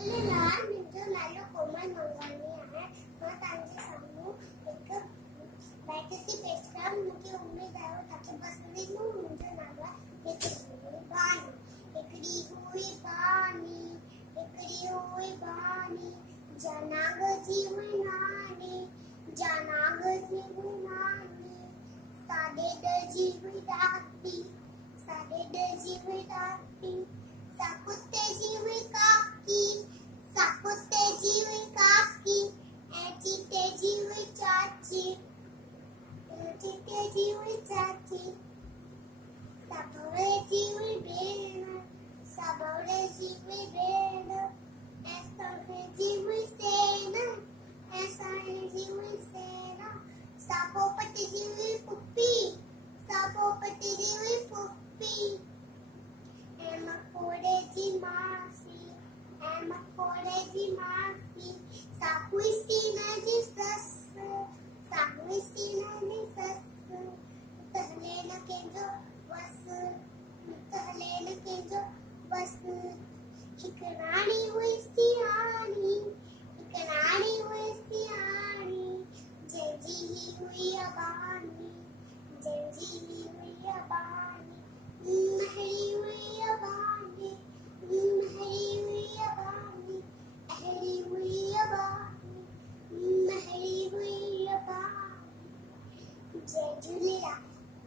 मुंहिंजो नालो कोमल मंगवानी आहे। मां तव्हांजे साम्हूं हिकु बैट थी पेश कयां। मूंखे उमेद आहे तव्हांखे पसंदि ईंदो। मुंहिंजो नालो आहे हिकिड़ी हुई बानी जनाग जी हुई नानी साढे दर्जी हुई दादी साकुते जी हुई काकी चीते जी हुई चाची सबौरे जी हुई भेण ऐसोने जी हुई सेना सापोपट जी हुई पुप्पी मकोड़े जी मासी साहुई सीना जी सस तहले न केजो बस हिक रानी हुई सियानी